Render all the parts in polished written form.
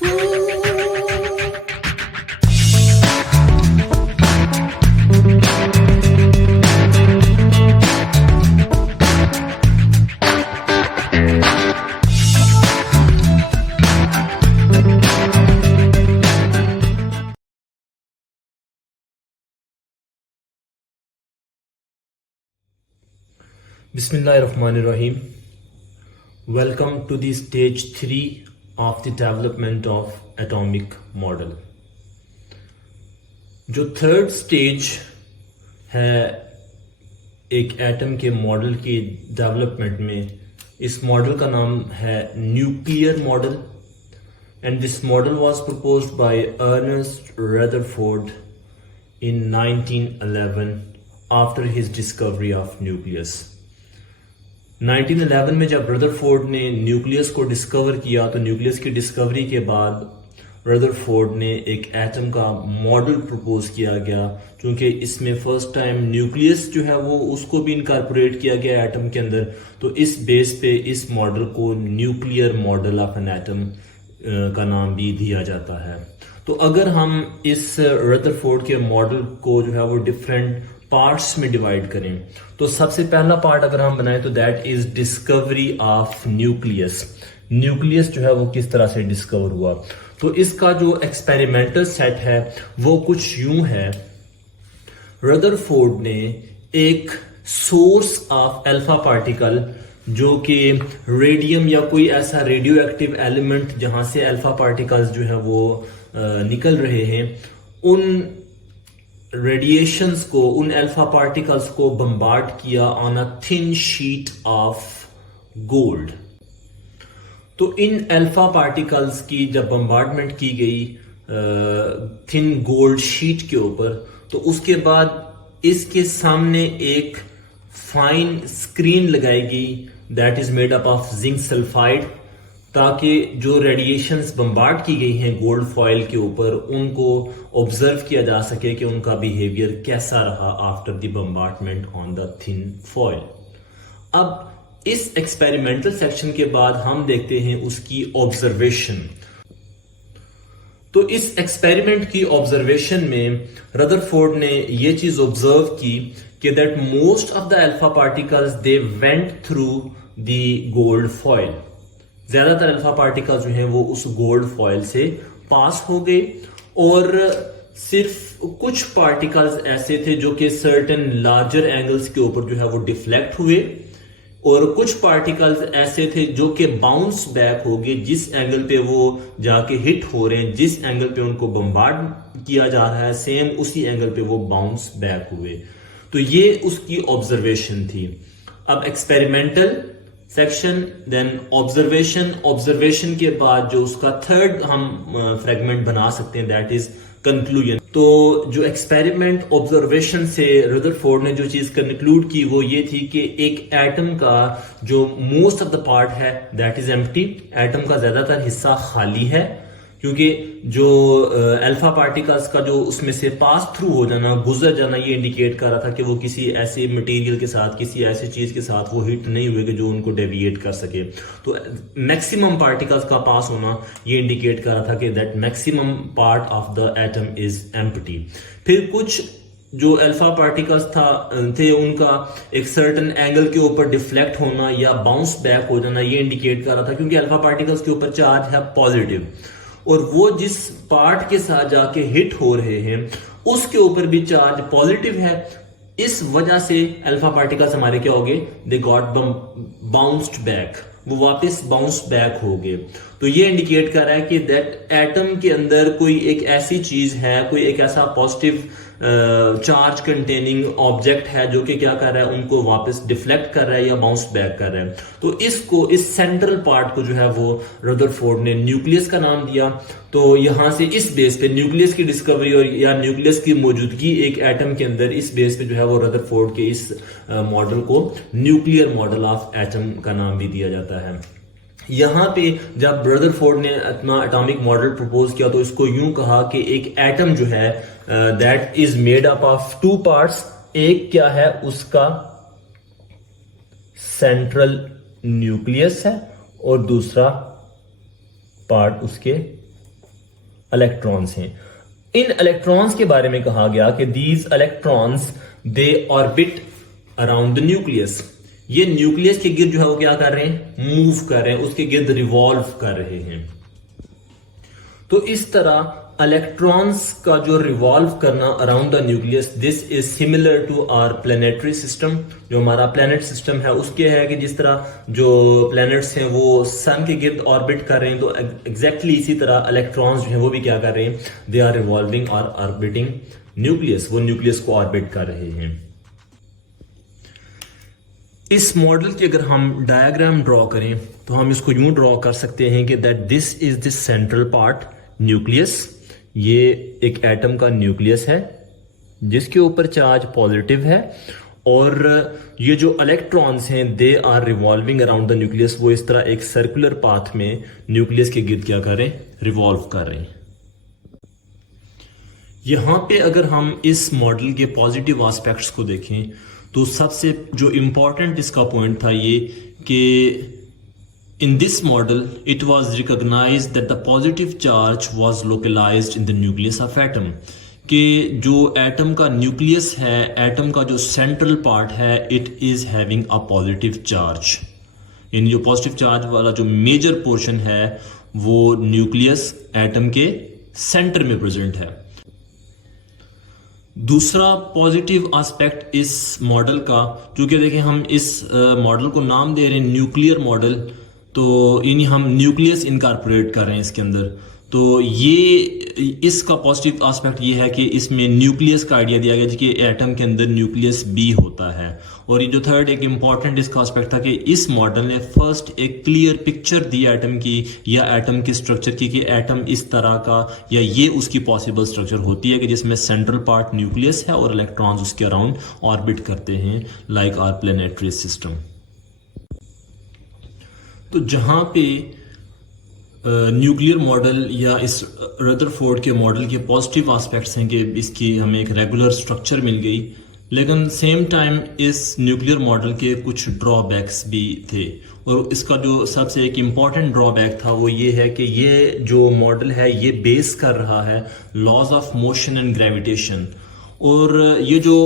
Bismillahirrahmanirrahim. Welcome to the stage 3 of the development of atomic model. जो third stage है एक atom के model की डेवलपमेंट में, इस मॉडल का नाम है nuclear model and this model was proposed by Ernest Rutherford in 1911 after his discovery of nucleus. 1911 में जब रदरफोर्ड ने न्यूक्लियस को डिस्कवर किया तो न्यूक्लियस की डिस्कवरी के बाद रदरफोर्ड ने एक एटम का मॉडल प्रपोज किया गया, क्योंकि इसमें फर्स्ट टाइम न्यूक्लियस जो है वो उसको भी इनकॉर्पोरेट किया गया एटम के अंदर। तो इस बेस पे इस मॉडल को nuclear model of an atom का नाम भी दिया जाता है। तो अगर हम इस रदरफोर्ड के मॉडल को जो है वो डिफरेंट पार्ट्स में डिवाइड करें तो सबसे पहला पार्ट अगर हम बनाएं तो that is discovery of nucleus. Nucleus जो है वो किस तरह से डिस्कवर हुआ, तो इसका जो एक्सपेरिमेंटल सेट है वो कुछ यूं है। रदरफोर्ड ने एक सोर्स ऑफ अल्फा पार्टिकल जो कि रेडियम या कोई ऐसा रेडियो एक्टिव एलिमेंट जहां से अल्फा पार्टिकल्स जो है वो निकल रहे हैं, उन रेडिएशंस को, उन अल्फा पार्टिकल्स को बम्बार्ड किया on a thin sheet of gold. तो इन अल्फा पार्टिकल्स की जब बम्बार्डमेंट की गई थिन गोल्ड शीट के ऊपर, तो उसके बाद इसके सामने एक फाइन स्क्रीन लगाई गई that is made up of zinc sulphide, ताकि जो रेडिएशंस बम्बार्ड की गई हैं गोल्ड फॉयल के ऊपर उनको ऑब्जर्व किया जा सके कि उनका बिहेवियर कैसा रहा after the bombardment on the thin foil. अब इस एक्सपेरिमेंटल सेक्शन के बाद हम देखते हैं उसकी ऑब्जर्वेशन। तो इस एक्सपेरिमेंट की ऑब्जर्वेशन में रदरफोर्ड ने यह चीज ऑब्जर्व की कि that most of the alpha particles they went through the gold foil. ज्यादातर अल्फा पार्टिकल्स जो हैं वो उस गोल्ड फॉयल से पास हो गए और सिर्फ कुछ पार्टिकल्स ऐसे थे जो कि सर्टेन लार्जर एंगल्स के ऊपर जो है वो डिफ्लेक्ट हुए, और कुछ पार्टिकल्स ऐसे थे जो कि बाउंस बैक हो गए जिस एंगल पे वो जाके हिट हो रहे हैं, जिस एंगल पे उनको बम्बार्ड किया जा रहा है सेम उसी एंगल पे वो बाउंस बैक हुए। तो ये उसकी ऑब्जर्वेशन थी। अब experimental section, then observation. Observation के बाद जो उसका थर्ड हम फ्रेगमेंट बना सकते हैं दैट इज कंक्लूजन। तो जो एक्सपेरिमेंट ऑब्जर्वेशन से रदरफोर्ड ने जो चीज कंक्लूड की वो ये थी कि एक एटम का जो मोस्ट ऑफ द पार्ट है दैट इज एम्प्टी। एटम का ज्यादातर हिस्सा खाली है, क्योंकि जो अल्फा पार्टिकल्स का जो उसमें से पास थ्रू हो जाना, गुजर जाना, ये इंडिकेट कर रहा था कि वो किसी ऐसे मटेरियल के साथ, किसी ऐसी चीज के साथ वो हिट नहीं हुए कि जो उनको डेविएट कर सके। तो मैक्सिमम पार्टिकल्स का पास होना ये इंडिकेट कर रहा था कि that maximum part of the atom is empty. फिर कुछ जो अल्फा पार्टिकल्स थे उनका एक सर्टेन एंगल के ऊपर डिफ्लेक्ट होना या बाउंस बैक हो जाना ये इंडिकेट कर रहा था, क्योंकि अल्फा पार्टिकल्स के ऊपर चार्ज है पॉजिटिव और वो जिस पार्ट के साथ जाके हिट हो रहे हैं उसके ऊपर भी चार्ज पॉजिटिव है। इस वजह से अल्फा पार्टिकल्स हमारे क्या हो गए, दे गॉट बाउंस्ड बैक, वो वापस बाउंस बैक हो गए। तो ये इंडिकेट कर रहा है कि दैट एटम के अंदर कोई एक ऐसी चीज है, कोई एक ऐसा पॉजिटिव चार्ज कंटेनिंग ऑब्जेक्ट है जो कि क्या कर रहा है, उनको वापस डिफ्लेक्ट कर रहा है या बाउंस बैक कर रहा है। तो इसको, इस सेंट्रल पार्ट को जो है वो रदरफोर्ड ने न्यूक्लियस का नाम दिया। तो यहां से इस बेस पे न्यूक्लियस की डिस्कवरी और या न्यूक्लियस की मौजूदगी एक एटम के अंदर, इस बेस पे जो है वो रदरफोर्ड के इस मॉडल को न्यूक्लियर मॉडल ऑफ एटम का नाम भी दिया जाता है। यहां पे जब रदरफोर्ड ने अपना एटॉमिक मॉडल प्रपोज किया तो इसको यूं कहा कि एक एटम जो है that is made up of two parts. एक क्या है, उसका सेंट्रल न्यूक्लियस है और दूसरा पार्ट उसके इलेक्ट्रॉन्स हैं। इन इलेक्ट्रॉन्स के बारे में कहा गया कि these electrons they orbit around the nucleus. ये न्यूक्लियस के गिर्द जो है वो क्या कर रहे हैं, मूव कर रहे हैं, उसके गिर्द रिवॉल्व कर रहे हैं। तो इस तरह इलेक्ट्रॉन्स का जो रिवॉल्व करना around the nucleus, this is similar to our planetary system. जो हमारा प्लैनेट सिस्टम है उसके है कि जिस तरह जो प्लैनेट्स हैं वो सन के गिर्द ऑर्बिट कर रहे हैं, तो एग्जैक्टली इसी तरह इलेक्ट्रॉन्स जो हैं वो भी क्या कर रहे हैं, दे आर रिवॉल्विंग और ऑर्बिटिंग न्यूक्लियस, वो न्यूक्लियस को ऑर्बिट कर रहे हैं। इस मॉडल की अगर हम डायग्राम ड्रॉ करें तो हम इसको यूं ड्रॉ कर सकते हैं कि that this is the central part, nucleus. ये एक एटम का न्यूक्लियस है जिसके ऊपर चार्ज पॉजिटिव है, और ये जो इलेक्ट्रॉन्स हैं they are revolving around the nucleus. वो इस तरह एक सर्कुलर पाथ में न्यूक्लियस के गिर्द क्या कर रहे हैं, रिवॉल्व कर रहे हैं। यहां पे अगर हम इस मॉडल के पॉजिटिव एस्पेक्ट्स को देखें तो सबसे जो इंपॉर्टेंट इसका पॉइंट था ये कि in this model it was recognized that the positive charge was localized in the nucleus of atom। कि जो एटम का न्यूक्लियस है, एटम का जो सेंट्रल पार्ट है, it is having a positive charge. इन जो पॉजिटिव चार्ज वाला जो मेजर पोर्शन है वो न्यूक्लियस एटम के सेंटर में प्रेजेंट है। दूसरा पॉजिटिव एस्पेक्ट इस मॉडल का, क्योंकि देखिए हम इस मॉडल को नाम दे रहे हैं न्यूक्लियर मॉडल, तो इन हम न्यूक्लियस इनकॉर्पोरेट कर रहे हैं इसके अंदर। तो ये इसका पॉजिटिव एस्पेक्ट ये है कि इसमें न्यूक्लियस का आइडिया दिया गया कि एटम के अंदर न्यूक्लियस भी होता है। और ये जो थर्ड एक इंपॉर्टेंट इसका एस्पेक्ट था कि इस मॉडल ने फर्स्ट एक क्लियर पिक्चर दी एटम की या एटम के स्ट्रक्चर की, कि एटम इस तरह का या ये उसकी पॉसिबल स्ट्रक्चर होती है कि जिसमें सेंट्रल पार्ट न्यूक्लियस है और इलेक्ट्रॉन्स उसके अराउंड ऑर्बिट करते हैं लाइक आवर प्लैनेटरी सिस्टम। तो जहां पे न्यूक्लियर मॉडल या इस रदरफोर्ड के मॉडल के पॉजिटिव एस्पेक्ट्स हैं कि इसकी हमें एक रेगुलर स्ट्रक्चर मिल गई, लेकिन सेम टाइम इस न्यूक्लियर मॉडल के कुछ ड्रॉबैक्स भी थे। और इसका जो सबसे एक इम्पॉर्टेंट ड्रॉबैक था वो ये है कि ये जो मॉडल है ये बेस कर रहा है laws of motion and gravitation. और ये जो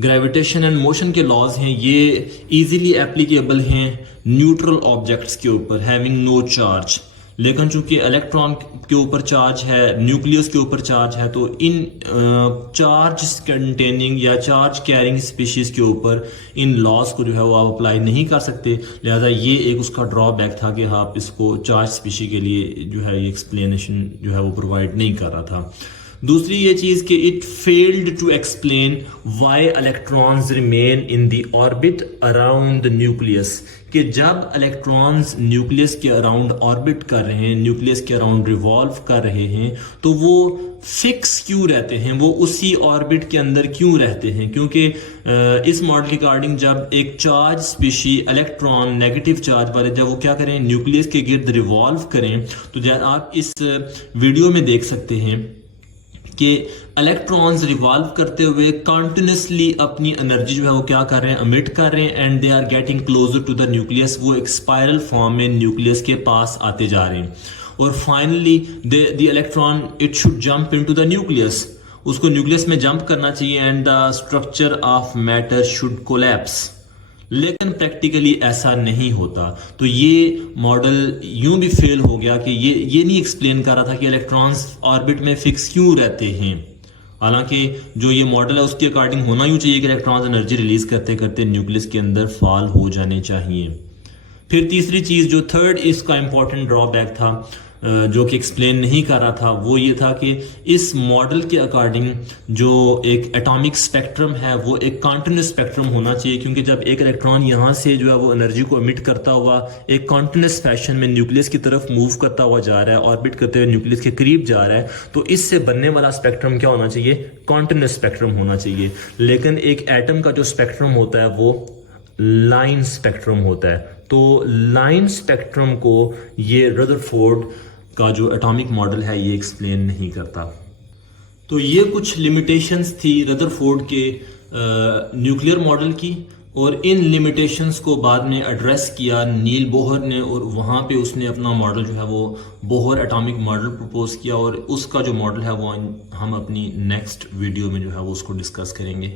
ग्रेविटेशन एंड मोशन के लॉज हैं ये इजीली एप्लीकेबल हैं न्यूट्रल ऑब्जेक्ट्स के ऊपर हैविंग नो चार्ज। लेकिन चूंकि इलेक्ट्रॉन के ऊपर चार्ज है, न्यूक्लियस के ऊपर चार्ज है, तो इन चार्ज कंटेनिंग या चार्ज कैरिंग स्पीशीज के ऊपर इन लॉज को जो है वो आप अप्लाई नहीं कर सकते। लिहाजा ये एक उसका ड्रॉबैक था कि आप इसको चार्ज स्पीशी के लिए जो है ये एक्सप्लेनेशन जो है वो प्रोवाइड नहीं कर रहा था। दूसरी ये चीज कि it failed to explain why electrons remain in the orbit around the nucleus. कि जब इलेक्ट्रॉन्स न्यूक्लियस के अराउंड ऑर्बिट कर रहे हैं, न्यूक्लियस के अराउंड रिवॉल्व कर रहे हैं, तो वो फिक्स क्यों रहते हैं, वो उसी ऑर्बिट के अंदर क्यों रहते हैं। क्योंकि इस मॉडल के अकॉर्डिंग जब एक charge species electron negative charge वाले जब वो क्या करें, न्यूक्लियस के गिर्द रिवॉल्व करें, तो जब आप इस वीडियो में देख सकते हैं कि इलेक्ट्रॉन्स रिवॉल्व करते हुए कंटिन्यूसली अपनी एनर्जी जो है वो क्या कर रहे हैं, अमिट कर रहे हैं, and they are getting closer to the nucleus. वो एक स्पाइरल फॉर्म में न्यूक्लियस के पास आते जा रहे हैं, और finally the electron it should jump into the nucleus, उसको न्यूक्लियस में जंप करना चाहिए, and the structure of matter should collapse. लेकिन प्रैक्टिकली ऐसा नहीं होता। तो ये मॉडल यूं भी फेल हो गया कि ये नहीं एक्सप्लेन कर रहा था कि इलेक्ट्रॉन्स ऑर्बिट में फिक्स क्यों रहते हैं। हालांकि जो ये मॉडल है उसके अकॉर्डिंग होना यूं चाहिए कि इलेक्ट्रॉन्स एनर्जी रिलीज करते करते न्यूक्लियस के अंदर फॉल हो जाने चाहिए। फिर तीसरी चीज जो थर्ड इसका इंपॉर्टेंट ड्रॉबैक था जो कि एक्सप्लेन नहीं कर रहा था, वो ये था कि इस मॉडल के अकॉर्डिंग जो एक एटॉमिक स्पेक्ट्रम है वो एक कॉन्टिन्यूस स्पेक्ट्रम होना चाहिए। क्योंकि जब एक इलेक्ट्रॉन यहाँ से जो है वो एनर्जी को एमिट करता हुआ एक कॉन्टिन्यूस फैशन में न्यूक्लियस की तरफ मूव करता हुआ जा रहा है, ऑर्बिट करते हुए न्यूक्लियस के करीब जा रहा है, तो इससे बनने वाला स्पेक्ट्रम क्या होना चाहिए, कॉन्टिन्यूस स्पेक्ट्रम होना चाहिए। लेकिन एक एटम का जो स्पेक्ट्रम होता है वो लाइन स्पेक्ट्रम होता है। तो लाइन स्पेक्ट्रम को ये रदरफोर्ड का जो एटॉमिक मॉडल है ये एक्सप्लेन नहीं करता। तो ये कुछ लिमिटेशंस थी रदरफोर्ड के न्यूक्लियर मॉडल की। और इन लिमिटेशंस को बाद में एड्रेस किया नील बोहर ने, और वहाँ पे उसने अपना मॉडल जो है वो बोहर एटॉमिक मॉडल प्रपोज किया, और उसका जो मॉडल है वो हम अपनी नेक्स्ट वीडियो में जो है वो उसको डिस्कस करेंगे।